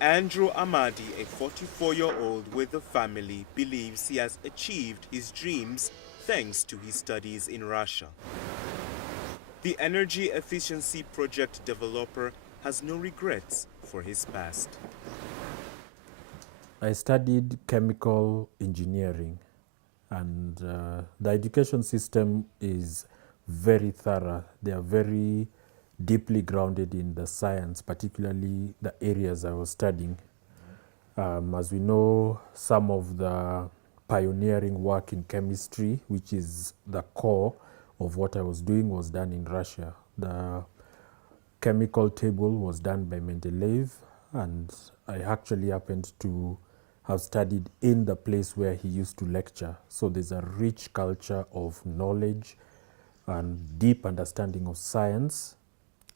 Andrew Amadi, a 44-year-old with a family, believes he has achieved his dreams thanks to his studies in Russia. The energy efficiency project developer has no regrets for his past. I studied chemical engineering, and the education system is very thorough. They are very deeply grounded in the science, particularly the areas I was studying. As we know, some of the pioneering work in chemistry, which is the core of what I was doing, was done in Russia. The chemical table was done by Mendeleev, and I actually happened to have studied in the place where he used to lecture. So there's a rich culture of knowledge and deep understanding of science,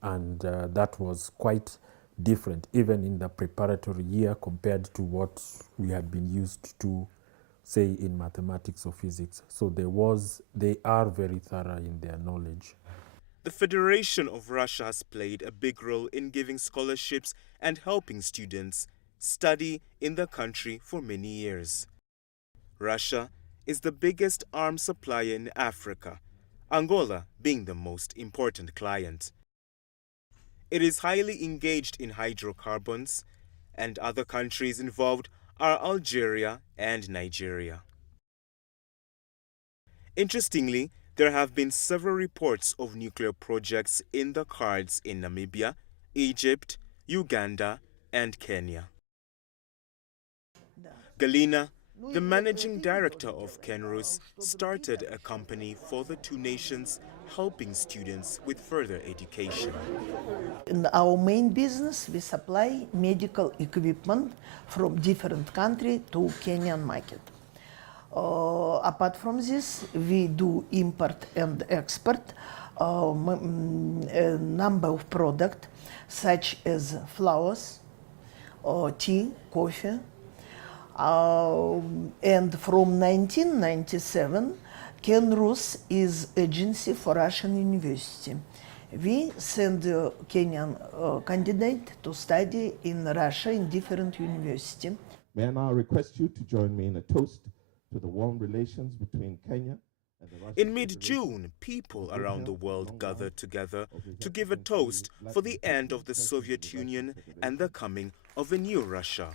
and that was quite different even in the preparatory year compared to what we had been used to, say, in mathematics or physics. So they are very thorough in their knowledge. The Federation of Russia has played a big role in giving scholarships and helping students study in the country for many years. Russia is the biggest arms supplier in Africa, Angola being the most important client. It is highly engaged in hydrocarbons, and other countries involved are Algeria and Nigeria. Interestingly, there have been several reports of nuclear projects in the cards in Namibia, Egypt, Uganda, and Kenya. Galina, the managing director of Kenrus, started a company for the two nations, helping students with further education. In our main business, we supply medical equipment from different countries to Kenyan market. Apart from this, we do import and export a number of products such as flowers, tea, coffee. And from 1997, Kenrus is agency for Russian university. We send Kenyan candidate to study in Russia in different university. May I now request you to join me in a toast to the warm relations between Kenya and the Russian In mid-June, people around the world gathered together to give a toast for the end of the Soviet Union and the coming of a new Russia.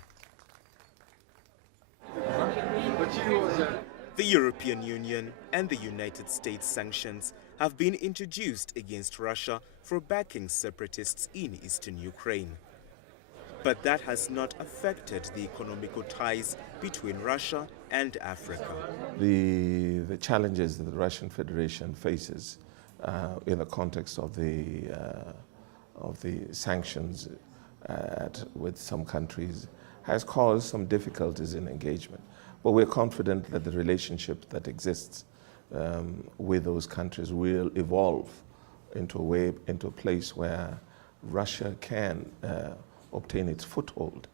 The European Union and the United States sanctions have been introduced against Russia for backing separatists in eastern Ukraine. But that has not affected the economical ties between Russia and Africa. The challenges that the Russian Federation faces in the context of the sanctions with some countries has caused some difficulties in engagement. But we're confident that the relationship that exists with those countries will evolve into a place where Russia can obtain its foothold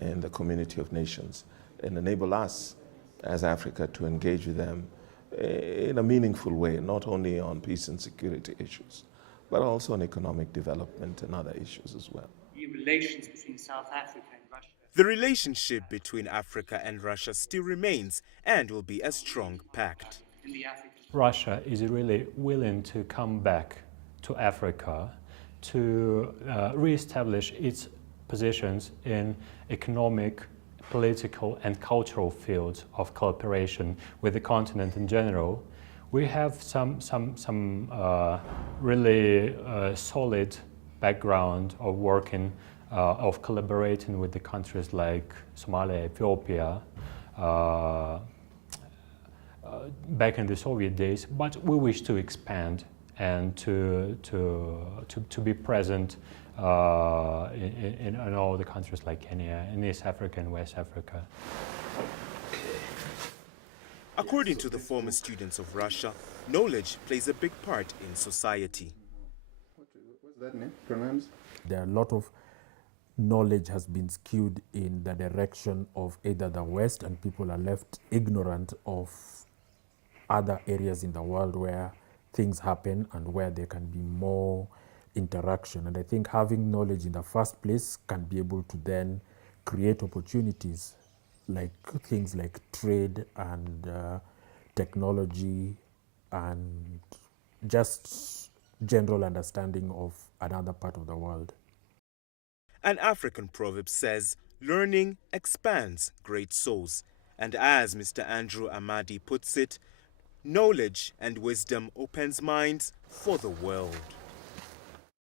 in the community of nations and enable us as Africa to engage with them in a meaningful way, not only on peace and security issues, but also on economic development and other issues as well. The relations between South Africa and Russia. The relationship between Africa and Russia still remains and will be a strong pact. Russia is really willing to come back to Africa to re-establish its positions in economic, political and cultural fields of cooperation with the continent in general. We have some really solid background of working, of collaborating with the countries like Somalia, Ethiopia, back in the Soviet days, but we wish to expand and to be present in all the countries like Kenya, in East Africa and West Africa. According to the former students of Russia, knowledge plays a big part in society. What's that name? Pronouns? There are a lot of knowledge has been skewed in the direction of either the West, and people are left ignorant of other areas in the world where things happen and where there can be more interaction. And I think having knowledge in the first place can be able to then create opportunities, like things like trade and technology and just general understanding of another part of the world. An African proverb says, learning expands great souls. And as Mr. Andrew Amadi puts it, knowledge and wisdom opens minds for the world.